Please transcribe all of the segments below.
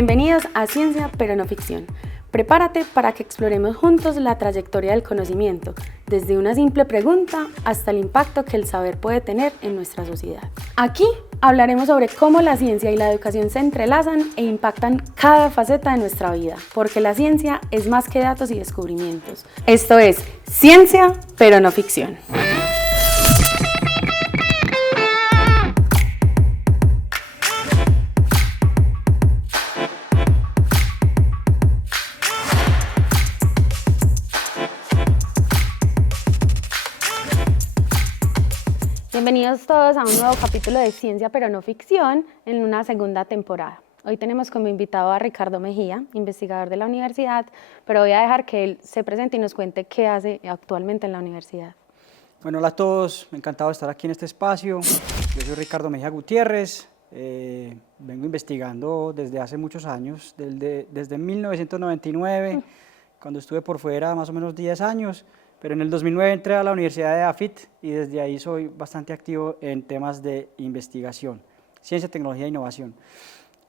Bienvenidos a Ciencia pero no ficción. Prepárate para que exploremos juntos la trayectoria del conocimiento, desde una simple pregunta hasta el impacto que el saber puede tener en nuestra sociedad. Aquí hablaremos sobre cómo la ciencia y la educación se entrelazan e impactan cada faceta de nuestra vida, porque la ciencia es más que datos y descubrimientos. Esto es Ciencia pero no ficción. Bienvenidos todos a un nuevo capítulo de Ciencia pero no ficción en una segunda temporada. Hoy tenemos como invitado a Ricardo Mejía, investigador de la universidad, pero voy a dejar que él se presente y nos cuente qué hace actualmente en la universidad. Bueno, hola a todos, me ha encantado estar aquí en este espacio. Yo soy Ricardo Mejía Gutiérrez, vengo investigando desde hace muchos años, desde 1999, cuando estuve por fuera más o menos 10 años, pero en el 2009 entré a la Universidad de AFIT y desde ahí soy bastante activo en temas de investigación, ciencia, tecnología e innovación.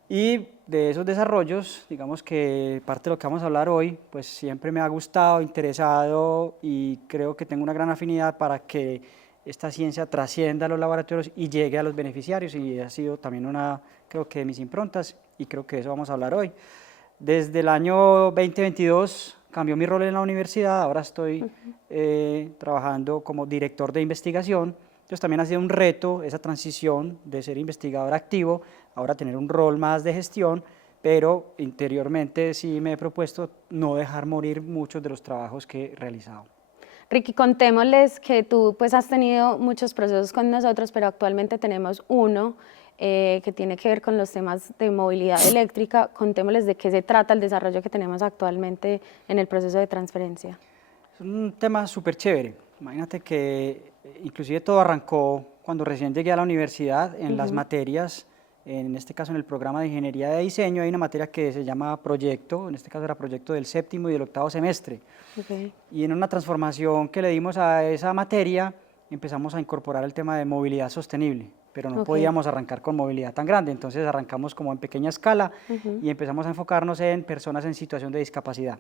Y de esos desarrollos, digamos que parte de lo que vamos a hablar hoy, pues siempre me ha gustado, interesado y creo que tengo una gran afinidad para que esta ciencia trascienda a los laboratorios y llegue a los beneficiarios, y ha sido también una, creo que de mis improntas, y creo que de eso vamos a hablar hoy. Desde el año 2022 cambió mi rol en la universidad, ahora estoy trabajando como director de investigación. Entonces también ha sido un reto esa transición de ser investigador activo, ahora tener un rol más de gestión, pero interiormente sí me he propuesto no dejar morir muchos de los trabajos que he realizado. Ricky, contémosles que tú pues has tenido muchos procesos con nosotros, pero actualmente tenemos uno que tiene que ver con los temas de movilidad eléctrica. Contémosles de qué se trata el desarrollo que tenemos actualmente en el proceso de transferencia. Es un tema súper chévere. Imagínate que inclusive todo arrancó cuando recién llegué a la universidad en las materias, en este caso en el programa de Ingeniería de Diseño hay una materia que se llama proyecto, en este caso era proyecto del séptimo y del octavo semestre. Y en una transformación que le dimos a esa materia empezamos a incorporar el tema de movilidad sostenible, pero no podíamos arrancar con movilidad tan grande, entonces arrancamos como en pequeña escala y empezamos a enfocarnos en personas en situación de discapacidad.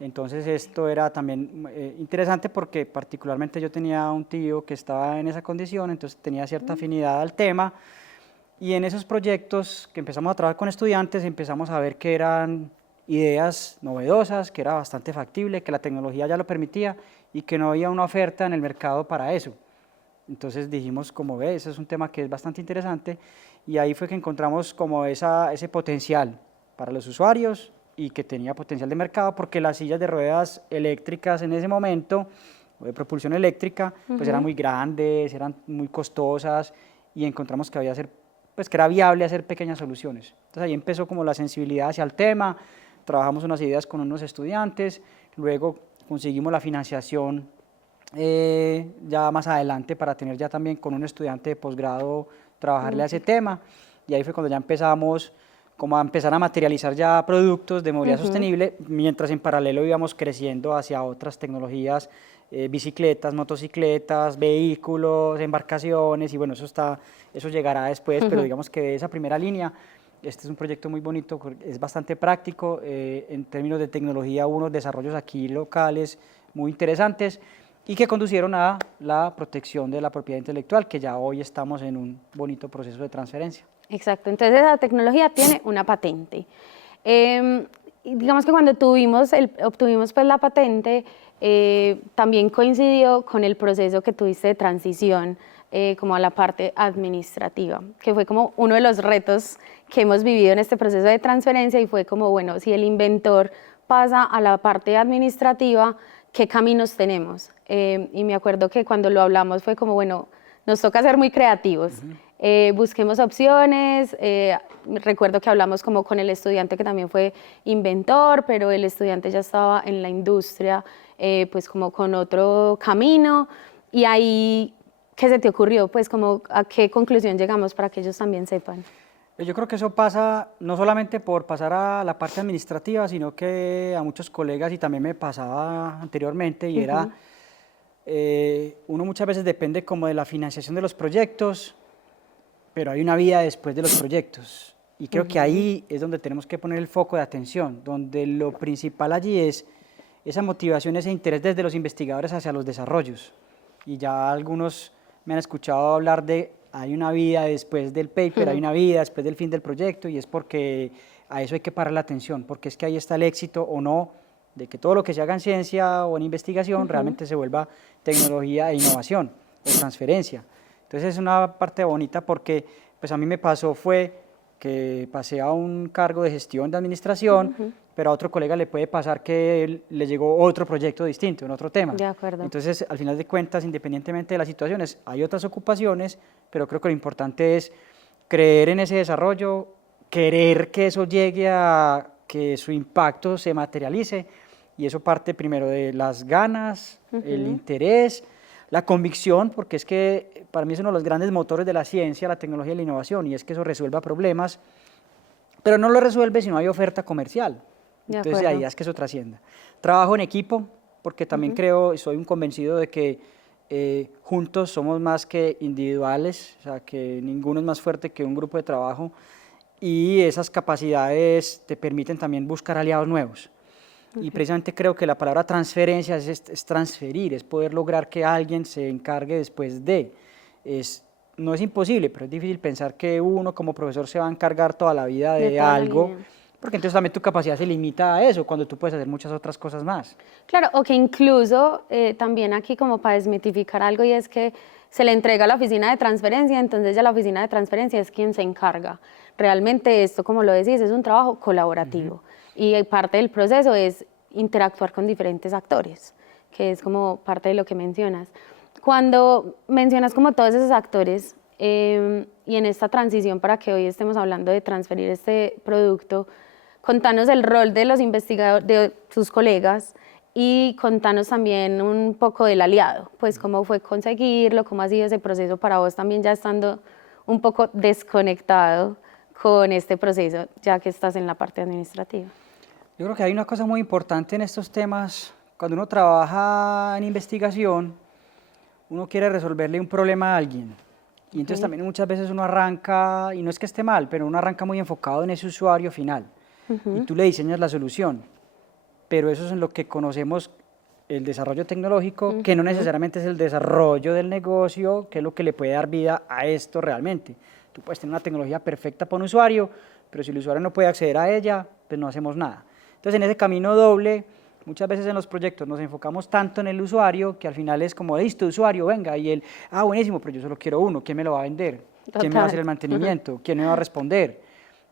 Entonces esto era también interesante porque particularmente yo tenía un tío que estaba en esa condición, entonces tenía cierta afinidad al tema, y en esos proyectos que empezamos a trabajar con estudiantes empezamos a ver que eran ideas novedosas, que era bastante factible, que la tecnología ya lo permitía y que no había una oferta en el mercado para eso. Entonces dijimos, como ves, ese es un tema que es bastante interesante, y ahí fue que encontramos como ese potencial para los usuarios y que tenía potencial de mercado, porque las sillas de ruedas eléctricas en ese momento, o de propulsión eléctrica, pues eran muy grandes, eran muy costosas, y encontramos que pues que era viable hacer pequeñas soluciones. Entonces ahí empezó como la sensibilidad hacia el tema, trabajamos unas ideas con unos estudiantes, luego conseguimos la financiación ya más adelante para tener ya también con un estudiante de posgrado trabajarle a ese tema, y ahí fue cuando ya empezamos como a empezar a materializar ya productos de movilidad sostenible, mientras en paralelo íbamos creciendo hacia otras tecnologías, bicicletas, motocicletas, vehículos, embarcaciones, y bueno, eso llegará después, pero digamos que de esa primera línea, este es un proyecto muy bonito, es bastante práctico, en términos de tecnología, unos desarrollos aquí locales muy interesantes, y que conducieron a la protección de la propiedad intelectual, que ya hoy estamos en un bonito proceso de transferencia. Exacto, entonces esa tecnología tiene una patente. Digamos que cuando obtuvimos pues la patente, también coincidió con el proceso que tuviste de transición como a la parte administrativa, que fue como uno de los retos que hemos vivido en este proceso de transferencia, y fue como, bueno, si el inventor pasa a la parte administrativa, ¿qué caminos tenemos? Y me acuerdo que cuando lo hablamos fue como, bueno, nos toca ser muy creativos. Busquemos opciones. Recuerdo que hablamos como con el estudiante que también fue inventor, pero el estudiante ya estaba en la industria, pues como con otro camino, y ahí, ¿qué se te ocurrió? Pues como, ¿a qué conclusión llegamos para que ellos también sepan? Yo creo que eso pasa no solamente por pasar a la parte administrativa, sino que a muchos colegas, y también me pasaba anteriormente, y era, uno muchas veces depende como de la financiación de los proyectos, pero hay una vida después de los proyectos, Y creo que ahí es donde tenemos que poner el foco de atención, donde lo principal allí es esa motivación, ese interés desde los investigadores hacia los desarrollos. Y ya algunos me han escuchado hablar de hay una vida después del paper, hay una vida después del fin del proyecto, y es porque a eso hay que parar la atención, porque es que ahí está el éxito o no de que todo lo que se haga en ciencia o en investigación realmente se vuelva tecnología e innovación o transferencia. Entonces es una parte bonita porque pues a mí me pasó fue que pasé a un cargo de gestión de administración, pero a otro colega le puede pasar que le llegó otro proyecto distinto, en otro tema. De acuerdo. Entonces, al final de cuentas, independientemente de las situaciones, hay otras ocupaciones, pero creo que lo importante es creer en ese desarrollo, querer que eso llegue a que su impacto se materialice, y eso parte primero de las ganas, el interés, la convicción, porque es que para mí es uno de los grandes motores de la ciencia, la tecnología y la innovación, y es que eso resuelva problemas, pero no lo resuelve si no hay oferta comercial. Entonces de ahí es que eso trascienda. Trabajo en equipo, porque también creo y soy un convencido de que juntos somos más que individuales, o sea, que ninguno es más fuerte que un grupo de trabajo, y esas capacidades te permiten también buscar aliados nuevos. Y precisamente creo que la palabra transferencia es transferir, es poder lograr que alguien se encargue después de. No es imposible, pero es difícil pensar que uno como profesor se va a encargar toda la vida de algo, porque entonces también tu capacidad se limita a eso, cuando tú puedes hacer muchas otras cosas más. Claro, o que incluso también aquí como para desmitificar algo, y es que se le entrega a la oficina de transferencia, entonces ya la oficina de transferencia es quien se encarga. Realmente esto, como lo decís, es un trabajo colaborativo, y parte del proceso es interactuar con diferentes actores, que es como parte de lo que mencionas. Cuando mencionas como todos esos actores y en esta transición para que hoy estemos hablando de transferir este producto, contanos el rol de los investigadores, de tus colegas, y contanos también un poco del aliado, pues cómo fue conseguirlo, cómo ha sido ese proceso para vos también ya estando un poco desconectado con este proceso, ya que estás en la parte administrativa. Yo creo que hay una cosa muy importante en estos temas. Cuando uno trabaja en investigación, uno quiere resolverle un problema a alguien. Y entonces también muchas veces uno arranca, y no es que esté mal, pero uno arranca muy enfocado en ese usuario final. Y tú le diseñas la solución. Pero eso es en lo que conocemos el desarrollo tecnológico, que no necesariamente es el desarrollo del negocio, que es lo que le puede dar vida a esto realmente. Tú puedes tener una tecnología perfecta para un usuario, pero si el usuario no puede acceder a ella, pues no hacemos nada. Entonces, en ese camino doble, muchas veces en los proyectos nos enfocamos tanto en el usuario que al final es como, listo, usuario, venga, y él, buenísimo, pero yo solo quiero uno, ¿quién me lo va a vender? ¿Quién me va a hacer el mantenimiento? ¿Quién me va a responder?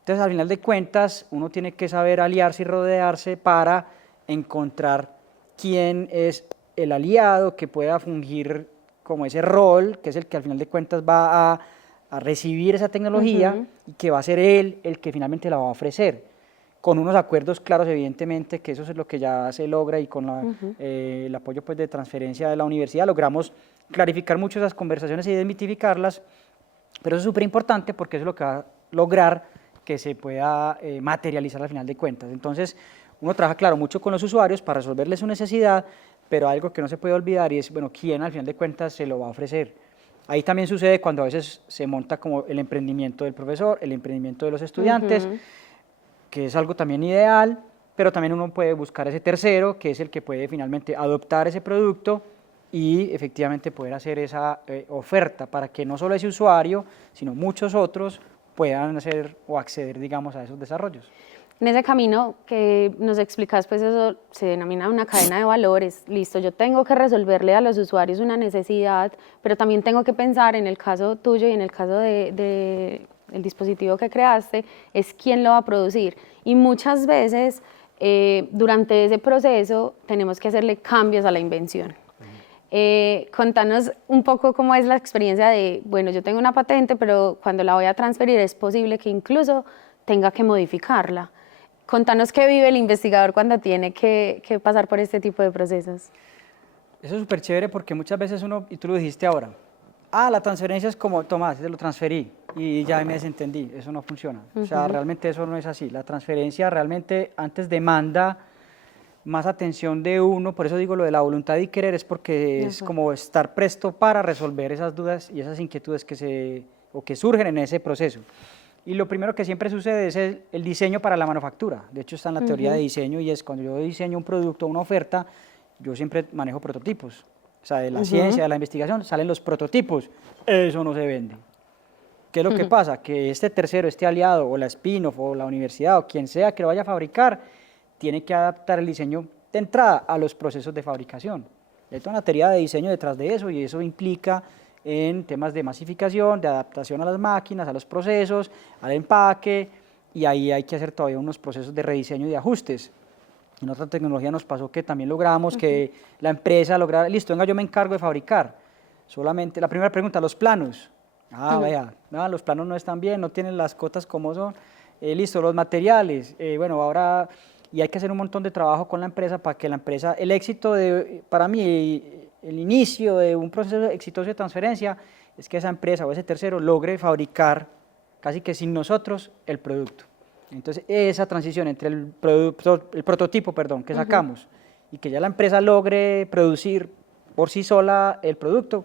Entonces, al final de cuentas, uno tiene que saber aliarse y rodearse para encontrar quién es el aliado que pueda fungir como ese rol, que es el que al final de cuentas va a recibir esa tecnología y que va a ser él el que finalmente la va a ofrecer, con unos acuerdos claros, evidentemente, que eso es lo que ya se logra, y con el apoyo pues, de transferencia de la universidad logramos clarificar mucho esas conversaciones y desmitificarlas, pero eso es súper importante porque eso es lo que va a lograr que se pueda materializar al final de cuentas. Entonces, uno trabaja, claro, mucho con los usuarios para resolverles su necesidad, pero algo que no se puede olvidar y es, bueno, ¿quién al final de cuentas se lo va a ofrecer? Ahí también sucede cuando a veces se monta como el emprendimiento del profesor, el emprendimiento de los estudiantes, que es algo también ideal, pero también uno puede buscar ese tercero, que es el que puede finalmente adoptar ese producto y efectivamente poder hacer esa oferta para que no solo ese usuario, sino muchos otros puedan hacer o acceder, digamos, a esos desarrollos. En ese camino que nos explicas, pues eso se denomina una cadena de valores. Listo, yo tengo que resolverle a los usuarios una necesidad, pero también tengo que pensar en el caso tuyo y en el caso del dispositivo que creaste, es quién lo va a producir. Y muchas veces durante ese proceso tenemos que hacerle cambios a la invención. Contanos un poco cómo es la experiencia de, bueno, yo tengo una patente, pero cuando la voy a transferir es posible que incluso tenga que modificarla. Contanos qué vive el investigador cuando tiene que pasar por este tipo de procesos. Eso es súper chévere porque muchas veces uno, y tú lo dijiste ahora, la transferencia es como, Tomás, te lo transferí y ya me desentendí, eso no funciona. O sea, realmente eso no es así. La transferencia realmente antes demanda más atención de uno, por eso digo lo de la voluntad y querer, es porque es como estar presto para resolver esas dudas y esas inquietudes que surgen en ese proceso. Y lo primero que siempre sucede es el diseño para la manufactura. De hecho, está en la teoría de diseño y es cuando yo diseño un producto, una oferta, yo siempre manejo prototipos. O sea, de la ciencia, de la investigación, salen los prototipos. Eso no se vende. ¿Qué es lo que pasa? Que este tercero, este aliado, o la spin-off, o la universidad, o quien sea que lo vaya a fabricar, tiene que adaptar el diseño de entrada a los procesos de fabricación. Hay toda una teoría de diseño detrás de eso, y eso implica en temas de masificación, de adaptación a las máquinas, a los procesos, al empaque, y ahí hay que hacer todavía unos procesos de rediseño y de ajustes. En otra tecnología nos pasó que también logramos que la empresa lograra, listo, venga, yo me encargo de fabricar. Solamente, la primera pregunta, los planos. Vea, no, los planos no están bien, no tienen las cotas como son. Listo, los materiales. Bueno, ahora, y hay que hacer un montón de trabajo con la empresa para que la empresa, el éxito de, para mí, el inicio de un proceso exitoso de transferencia es que esa empresa o ese tercero logre fabricar casi que sin nosotros el producto. Entonces, esa transición entre el prototipo, perdón, que sacamos y que ya la empresa logre producir por sí sola el producto,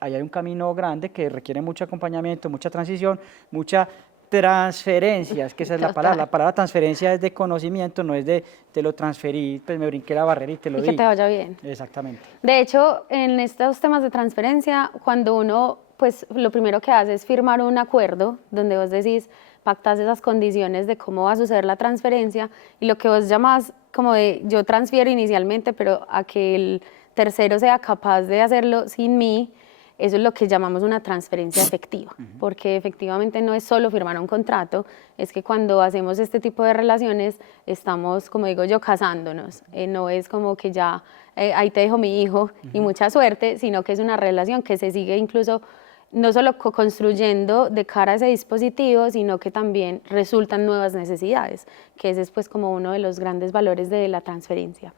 ahí hay un camino grande que requiere mucho acompañamiento, mucha transición, mucha transferencia, es que esa es la palabra. La palabra transferencia es de conocimiento, no es de te lo transferí, pues me brinqué la barrera y te lo di. Y que te vaya bien. Exactamente. De hecho, en estos temas de transferencia, cuando uno, pues lo primero que hace es firmar un acuerdo donde vos decís, pactas esas condiciones de cómo va a suceder la transferencia y lo que vos llamás como de yo transfiero inicialmente, pero a que el tercero sea capaz de hacerlo sin mí, eso es lo que llamamos una transferencia efectiva, porque efectivamente no es solo firmar un contrato, es que cuando hacemos este tipo de relaciones estamos, como digo yo, casándonos, no es como que ya ahí te dejo mi hijo y mucha suerte, sino que es una relación que se sigue incluso no solo construyendo de cara a ese dispositivo, sino que también resultan nuevas necesidades, que ese es pues como uno de los grandes valores de la transferencia.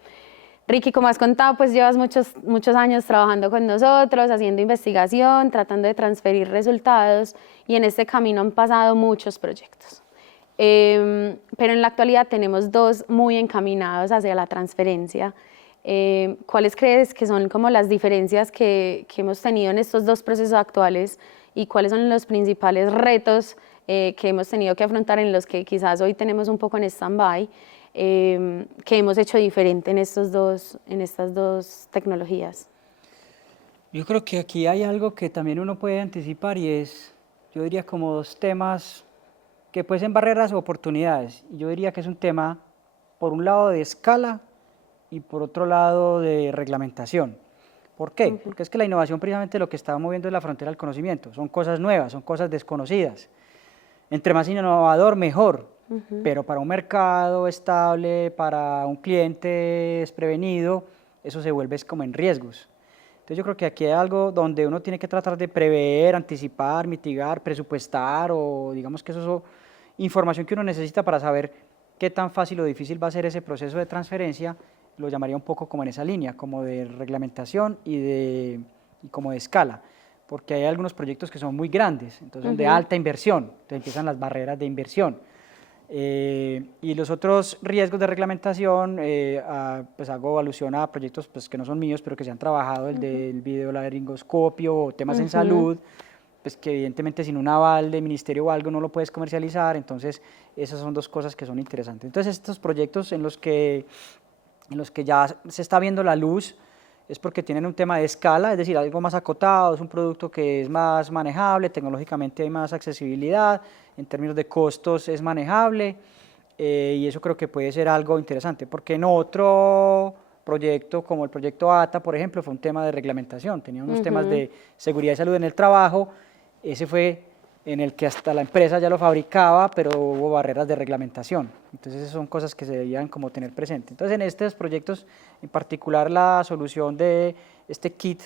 Ricky, como has contado, pues llevas muchos años trabajando con nosotros, haciendo investigación, tratando de transferir resultados y en este camino han pasado muchos proyectos. Pero en la actualidad tenemos dos muy encaminados hacia la transferencia. ¿Cuáles crees que son como las diferencias que hemos tenido en estos dos procesos actuales y cuáles son los principales retos que hemos tenido que afrontar en los que quizás hoy tenemos un poco en stand-by? Que hemos hecho diferente en estas dos tecnologías? Yo creo que aquí hay algo que también uno puede anticipar y es, yo diría como dos temas que pueden ser barreras o oportunidades. Yo diría que es un tema, por un lado, de escala y por otro lado, de reglamentación. ¿Por qué? Porque es que la innovación precisamente lo que está moviendo es la frontera del conocimiento. Son cosas nuevas, son cosas desconocidas. Entre más innovador, mejor. Pero para un mercado estable, para un cliente desprevenido, eso se vuelve como en riesgos. Entonces yo creo que aquí hay algo donde uno tiene que tratar de prever, anticipar, mitigar, presupuestar o digamos que eso es información que uno necesita para saber qué tan fácil o difícil va a ser ese proceso de transferencia, lo llamaría un poco como en esa línea, como de reglamentación y como de escala, porque hay algunos proyectos que son muy grandes, entonces son de alta inversión, entonces empiezan las barreras de inversión. Y los otros riesgos de reglamentación, pues hago alusión a proyectos pues, que no son míos, pero que se han trabajado, el del videolaringoscopio o temas en salud, pues que evidentemente sin un aval de ministerio o algo no lo puedes comercializar, entonces esas son dos cosas que son interesantes. Entonces estos proyectos en los que ya se está viendo la luz es porque tienen un tema de escala, es decir, algo más acotado, es un producto que es más manejable, tecnológicamente hay más accesibilidad, en términos de costos es manejable, y eso creo que puede ser algo interesante, porque en otro proyecto, como el proyecto ATA, por ejemplo, fue un tema de reglamentación, tenía unos temas de seguridad y salud en el trabajo, ese fue en el que hasta la empresa ya lo fabricaba, pero hubo barreras de reglamentación. Entonces, esas son cosas que se debían como tener presente. Entonces, en estos proyectos, en particular la solución de este kit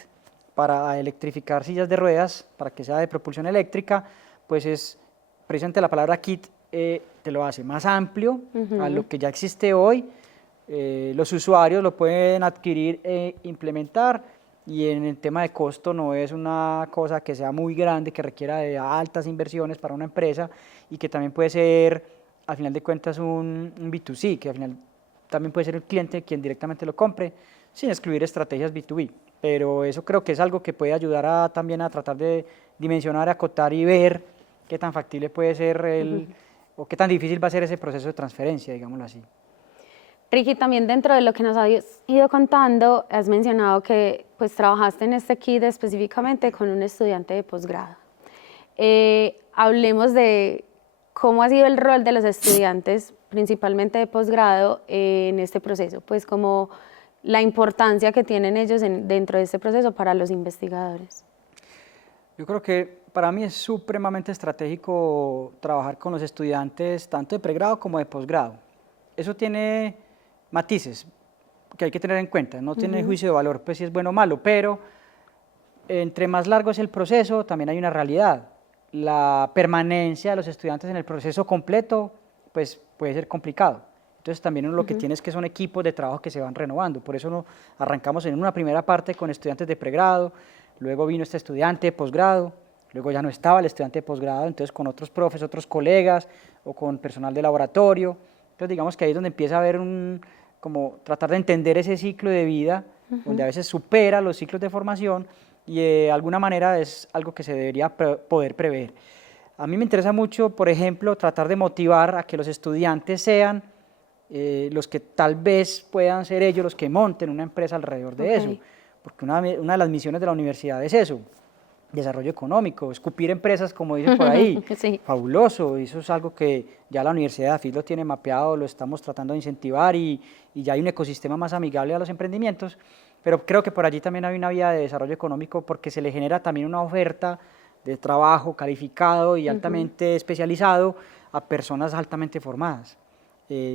para electrificar sillas de ruedas, para que sea de propulsión eléctrica, pues es precisamente la palabra kit te lo hace más amplio a lo que ya existe hoy. Los usuarios lo pueden adquirir e implementar, y en el tema de costo no es una cosa que sea muy grande, que requiera de altas inversiones para una empresa y que también puede ser, al final de cuentas, un B2C, que al final también puede ser el cliente quien directamente lo compre, sin excluir estrategias B2B. Pero eso creo que es algo que puede ayudar también a tratar de dimensionar, acotar y ver qué tan factible puede ser o qué tan difícil va a ser ese proceso de transferencia, digámoslo así. Ricky, también dentro de lo que nos has ido contando, has mencionado que pues trabajaste en este kit específicamente con un estudiante de posgrado. Hablemos de cómo ha sido el rol de los estudiantes, principalmente de posgrado, en este proceso, pues como la importancia que tienen ellos dentro de este proceso para los investigadores. Yo creo que para mí es supremamente estratégico trabajar con los estudiantes tanto de pregrado como de posgrado. Eso tiene matices que hay que tener en cuenta, no tiene juicio de valor, pues si es bueno o malo, pero entre más largo es el proceso, también hay una realidad. La permanencia de los estudiantes en el proceso completo, pues puede ser complicado. Entonces también uno lo que tiene es que son equipos de trabajo que se van renovando, por eso arrancamos en una primera parte con estudiantes de pregrado, luego vino este estudiante de posgrado, luego ya no estaba el estudiante de posgrado, entonces con otros profes, otros colegas o con personal de laboratorio. Entonces digamos que ahí es donde empieza a haber como tratar de entender ese ciclo de vida, donde a veces supera los ciclos de formación y de alguna manera es algo que se debería poder prever. A mí me interesa mucho, por ejemplo, tratar de motivar a que los estudiantes sean los que tal vez puedan ser ellos los que monten una empresa alrededor de eso, porque una de las misiones de la universidad es eso, desarrollo económico, escupir empresas, como dicen por ahí, sí. Fabuloso, eso es algo que ya la Universidad de AFIT lo tiene mapeado, lo estamos tratando de incentivar y ya hay un ecosistema más amigable a los emprendimientos, pero creo que por allí también hay una vía de desarrollo económico porque se le genera también una oferta de trabajo calificado y altamente especializado a personas altamente formadas.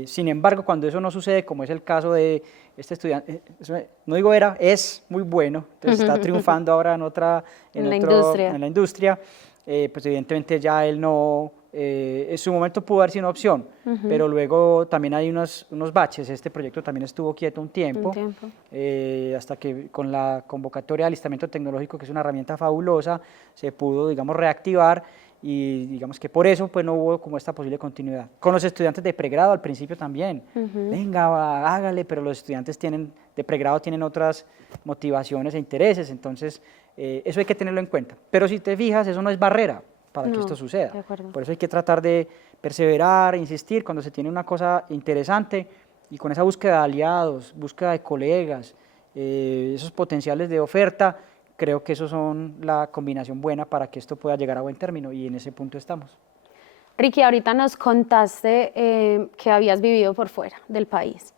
Sin embargo, cuando eso no sucede, como es el caso de este estudiante, no digo era, es muy bueno, entonces está triunfando ahora en la industria, pues evidentemente ya él no, en su momento pudo haber sido una opción, pero luego también hay unos baches, este proyecto también estuvo quieto un tiempo. Hasta que con la convocatoria de alistamiento tecnológico, que es una herramienta fabulosa, se pudo, digamos, reactivar y digamos que por eso pues no hubo como esta posible continuidad. Con los estudiantes de pregrado al principio también, venga, hágale, pero los estudiantes de pregrado tienen otras motivaciones e intereses, entonces eso hay que tenerlo en cuenta. Pero si te fijas, eso no es barrera para que esto suceda. Por eso hay que tratar de perseverar, insistir cuando se tiene una cosa interesante y con esa búsqueda de aliados, búsqueda de colegas, esos potenciales de oferta, creo que esos son la combinación buena para que esto pueda llegar a buen término y en ese punto estamos. Ricky, ahorita nos contaste que habías vivido por fuera del país.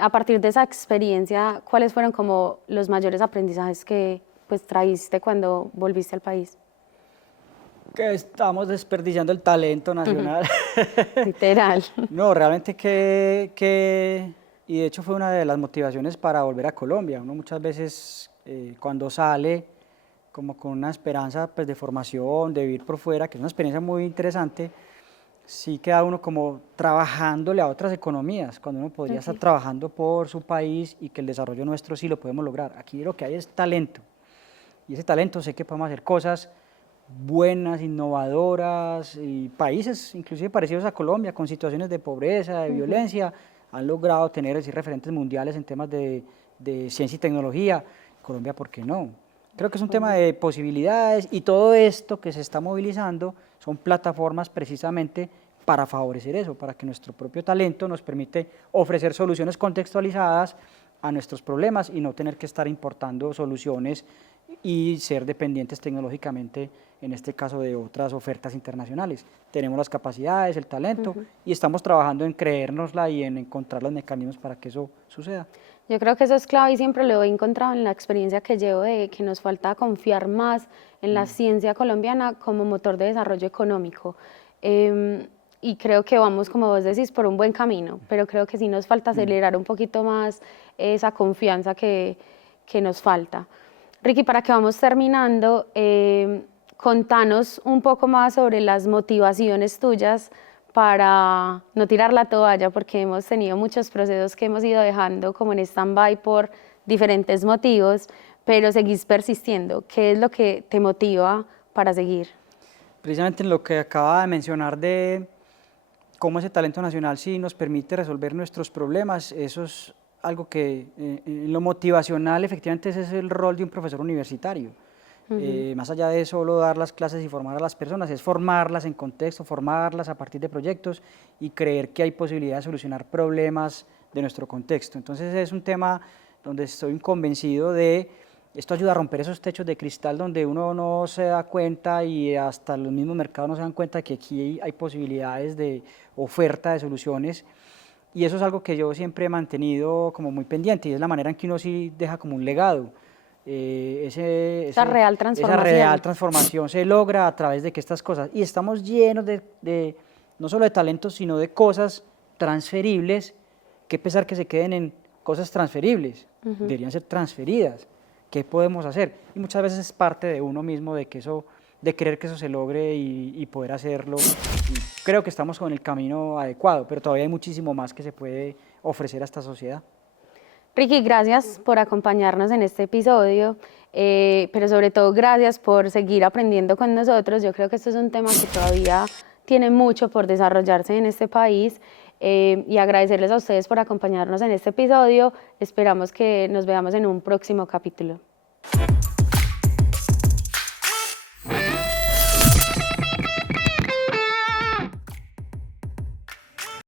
A partir de esa experiencia, ¿cuáles fueron como los mayores aprendizajes que pues traíste cuando volviste al país? Que estamos desperdiciando el talento nacional. Literal. No, realmente y de hecho fue una de las motivaciones para volver a Colombia. Uno muchas veces cuando sale como con una esperanza pues, de formación, de vivir por fuera, que es una experiencia muy interesante, sí queda uno como trabajándole a otras economías, cuando uno podría estar trabajando por su país y que el desarrollo nuestro sí lo podemos lograr. Aquí lo que hay es talento, y ese talento sé que podemos hacer cosas buenas, innovadoras, y países inclusive parecidos a Colombia, con situaciones de pobreza, de violencia, han logrado tener así, referentes mundiales en temas de ciencia y tecnología. Colombia, ¿por qué no? Creo que es un tema de posibilidades y todo esto que se está movilizando son plataformas precisamente para favorecer eso, para que nuestro propio talento nos permite ofrecer soluciones contextualizadas a nuestros problemas y no tener que estar importando soluciones y ser dependientes tecnológicamente, en este caso de otras ofertas internacionales. Tenemos las capacidades, el talento y estamos trabajando en creérnosla y en encontrar los mecanismos para que eso suceda. Yo creo que eso es clave y siempre lo he encontrado en la experiencia que llevo de que nos falta confiar más en la ciencia colombiana como motor de desarrollo económico. Y creo que vamos, como vos decís, por un buen camino, pero creo que sí nos falta acelerar un poquito más esa confianza que nos falta. Ricky, para que vamos terminando, contanos un poco más sobre las motivaciones tuyas para no tirar la toalla, porque hemos tenido muchos procesos que hemos ido dejando como en stand-by por diferentes motivos, pero seguís persistiendo. ¿Qué es lo que te motiva para seguir? Precisamente en lo que acaba de mencionar de cómo ese talento nacional sí nos permite resolver nuestros problemas, eso es algo que en lo motivacional efectivamente ese es el rol de un profesor universitario. Más allá de solo dar las clases y formar a las personas, es formarlas en contexto, formarlas a partir de proyectos y creer que hay posibilidad de solucionar problemas de nuestro contexto. Entonces es un tema donde estoy convencido de, esto ayuda a romper esos techos de cristal donde uno no se da cuenta y hasta los mismos mercados no se dan cuenta de que aquí hay posibilidades de oferta de soluciones. Y eso es algo que yo siempre he mantenido como muy pendiente y es la manera en que uno sí deja como un legado. Esa real transformación. Esa real transformación se logra a través de que estas cosas, y estamos llenos de no solo de talentos, sino de cosas transferibles, que pesar que se queden en cosas transferibles, deberían ser transferidas. ¿Qué podemos hacer? Y muchas veces es parte de uno mismo de que eso, de creer que eso se logre y poder hacerlo. Y creo que estamos con el camino adecuado, pero todavía hay muchísimo más que se puede ofrecer a esta sociedad. Ricky, gracias por acompañarnos en este episodio, pero sobre todo gracias por seguir aprendiendo con nosotros. Yo creo que esto es un tema que todavía tiene mucho por desarrollarse en este país y agradecerles a ustedes por acompañarnos en este episodio. Esperamos que nos veamos en un próximo capítulo.